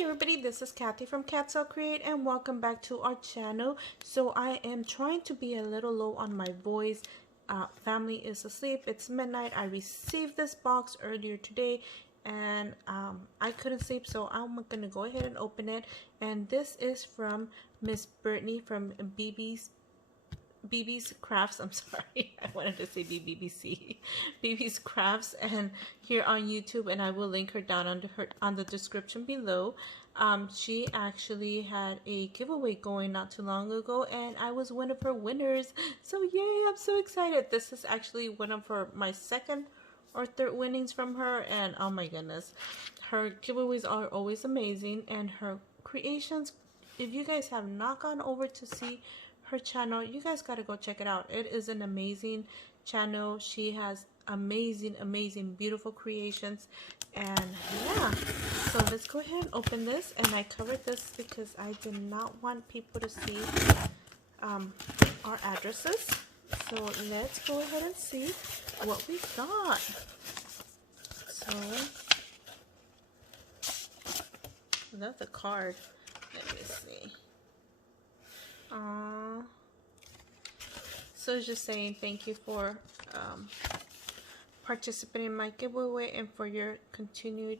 Hey everybody, this is Kathy from katzelcreate and welcome back to our channel. So I am trying to be a little low on my voice. Family is asleep. It's midnight. I received this box earlier today and I couldn't sleep, so I'm gonna go ahead and open it. And this is from Miss Brittany from BB's Crafts. I'm sorry, I wanted to say BBC. BB's Crafts, and here on YouTube, and I will link her down on the description below. She actually had a giveaway going not too long ago, and I was one of her winners. So yay! I'm so excited. This is actually one of my second or third winnings from her, and oh my goodness, her giveaways are always amazing, and her creations. If you guys have not gone over to see her channel, you guys gotta go check it out. It is an amazing channel. She has amazing beautiful creations, and yeah, so let's go ahead and open this. And I covered this because I did not want people to see our addresses. So let's go ahead and see what we got. So I love the card. Let me see. So it's just saying thank you for participating in my giveaway and for your continued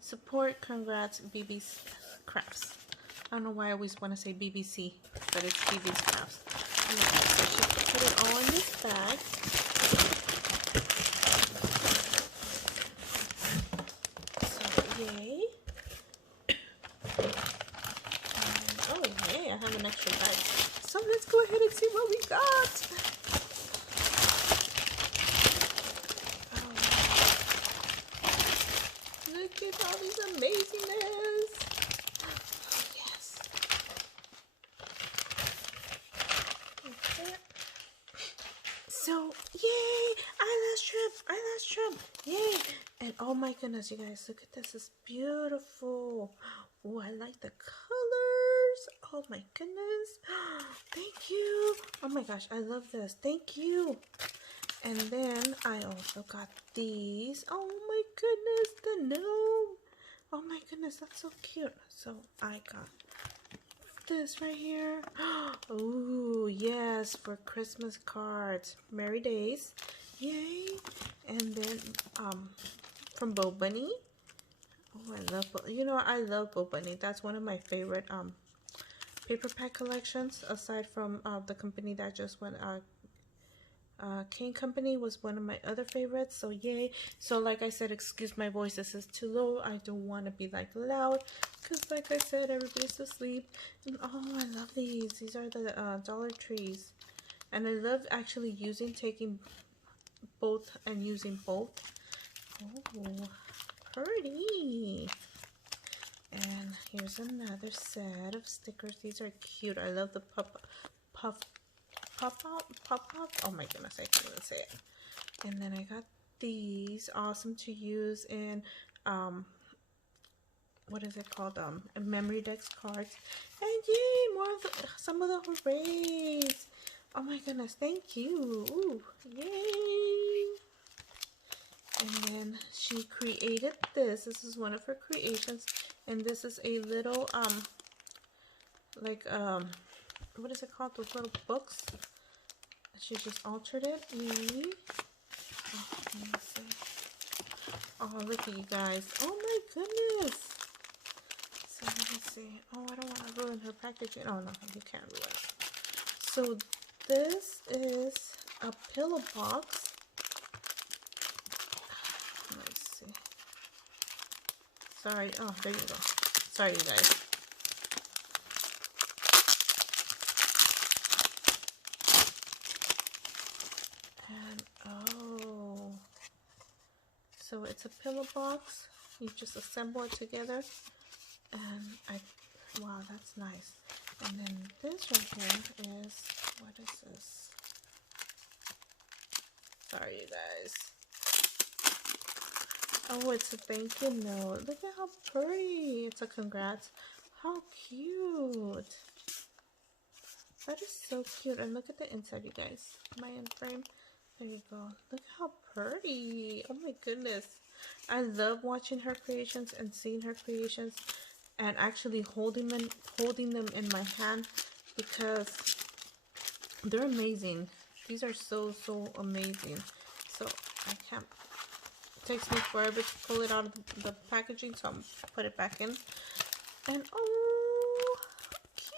support. Congrats, BB's Crafts. I don't know why I always want to say BBC, but it's BB's Crafts. Okay, so she put it all in this bag. So yay. Oh yay, I have an extra bag. So let's go ahead and see what we got. Oh, look at all these amazingness. Oh, yes. Okay. So, yay! Eyelash trim. Yay! And oh my goodness, you guys, look at this. It's beautiful. Oh, I like the colors. Oh my goodness. Thank you. Oh my gosh, I love this. Thank you. And then I also got these. Oh my goodness, the gnome. Oh my goodness, that's so cute. So I got this right here. Oh yes, for Christmas cards. Merry Days. Yay. And then from Bo Bunny. Oh, I love, I love Bo Bunny. That's one of my favorite paper pack collections, aside from the company that just went, Cane Company was one of my other favorites. So yay. So like I said, excuse my voice, this is too low. I don't want to be like loud because like I said, everybody's asleep. And oh, I love these. These are the Dollar Trees, and I love actually taking both and using both. Oh, pretty. And here's another set of stickers. These are cute. I love the pop out. Oh my goodness, I can't even say it. And then I got these, awesome to use in what is it called? Memory Dex cards. And yay, more of some of the hoorays. Oh my goodness, thank you. Ooh, yay. And then she created this. This is one of her creations. And this is a little, what is it called? Those little books. She just altered it. Oh, let me see. Oh, look at you guys. Oh my goodness. So let me see. Oh, I don't want to ruin her packaging. Oh no, you can't ruin it. So this is a pillow box. Sorry. Oh, there you go. Sorry, you guys. And oh, so it's a pillow box. You just assemble it together, and wow, that's nice. And then this right here is, what is this? Sorry, you guys. Oh, it's a thank you note. Look at how pretty. It's a congrats. How cute. That is so cute. And look at the inside, you guys. My end frame. There you go. Look how pretty. Oh my goodness. I love watching her creations and seeing her creations. and actually holding them in my hand because they're amazing. These are so amazing. So I can't, it takes me forever to pull it out of the packaging, so I'm put it back in. And oh, cute,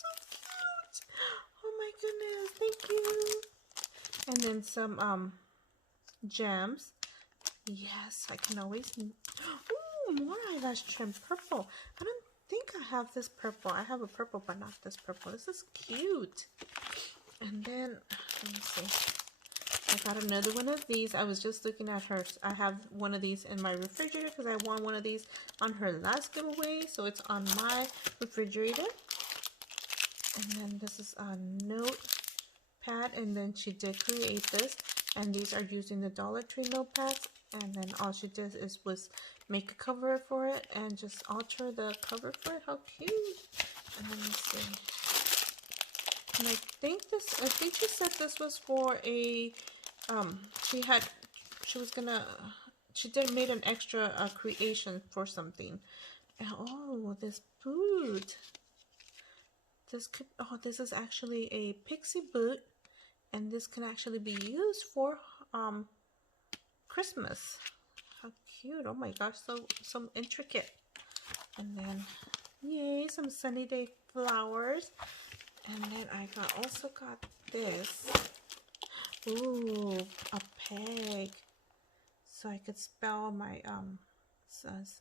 so cute. Oh my goodness, thank you. And then some gems. Yes, I can always. Ooh, more eyelash trim, purple. I don't think I have this purple. I have a purple, but not this purple. This is cute. And then let me see. I got another one of these. I was just looking at hers. I have one of these in my refrigerator because I won one of these on her last giveaway, so it's on my refrigerator. And then this is a notepad, and then she did create this, and these are using the Dollar Tree notepads. And then all she did was make a cover for it and just alter the cover for it. How cute! And let me see. And I think she said this was for a she made an extra creation for something. And oh, this boot. This is actually a pixie boot, and this can actually be used for Christmas. How cute! Oh my gosh, so intricate. And then, yay, some sunny day flowers. And then I also got this. Ooh, a peg, so I could spell my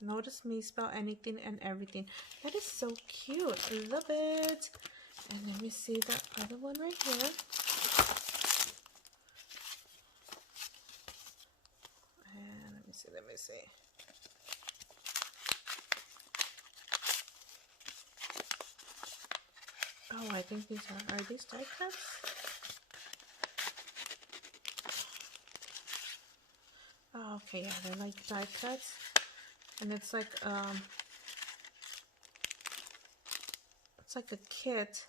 notice me spell anything and everything. That is so cute. I love it. And let me see the other one right here. And let me see. Oh, I think these are these die cuts? Oh, okay, yeah, they're like die cuts. And it's like a kit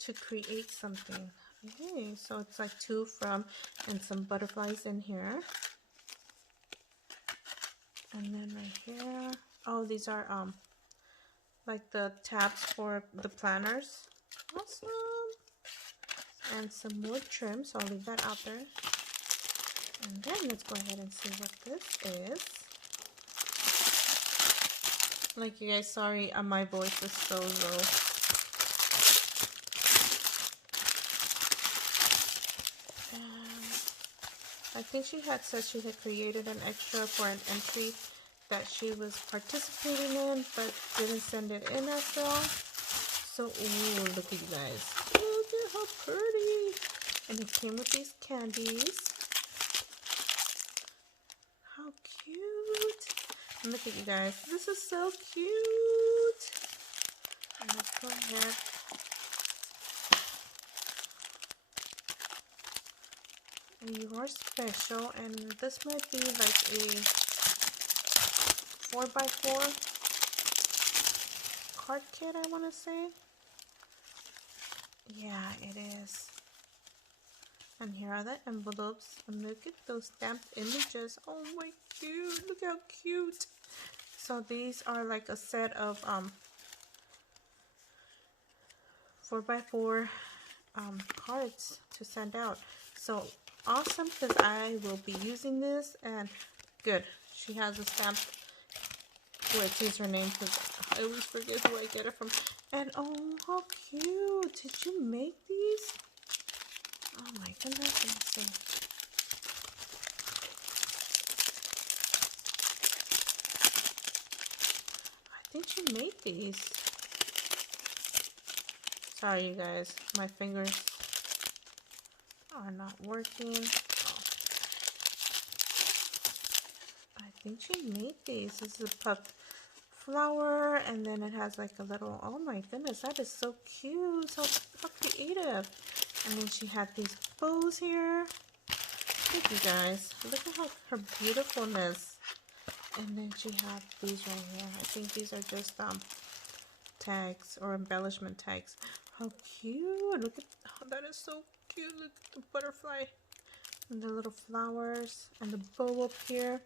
to create something. Okay, so it's like two from and some butterflies in here. And then right here, oh, these are like the tabs for the planners. Awesome. And some more trim, so I'll leave that out there. And then let's go ahead and see what this is. Like you guys, sorry, my voice is so low. And I think she had said she had created an extra for an entry that she was participating in, but didn't send it in after all. So, ooh, look at you guys. Look at how pretty. And it came with these candies. How cute. And look at you guys. This is so cute. And let's go ahead. And you are special. And this might be like a 4x4 card kit, I want to say. Yeah, it is. And here are the envelopes. And look at those stamped images. Oh my cute. Look how cute. So these are like a set of 4x4 cards to send out. So awesome, because I will be using this. And good. She has a stamp where it says her name, because I always forget who I get it from. And oh, how cute. Did you make these? Oh my goodness. Let me see. I think she made these. Sorry, you guys. My fingers are not working. Oh. I think she made these. This is a puffed flower, and then it has like a little, oh my goodness, that is so cute. So how creative. And then she had these bows here. Look, you guys. Look at her beautifulness. And then she had these right here. I think these are just tags or embellishment tags. How cute. Look at, oh, that is so cute. Look at the butterfly and the little flowers and the bow up here.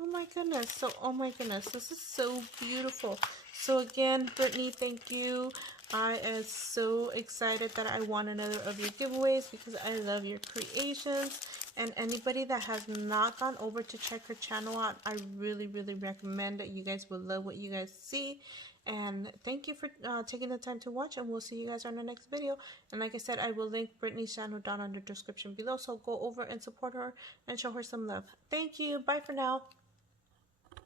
Oh my goodness. So, oh my goodness. This is so beautiful. So again, Brittany, thank you. I am so excited that I won another of your giveaways because I love your creations. And anybody that has not gone over to check her channel out, I really, really recommend that you guys will love what you guys see. And thank you for taking the time to watch, and we'll see you guys on the next video. And like I said, I will link Brittany's channel down in the description below, so go over and support her and show her some love. Thank you. Bye for now.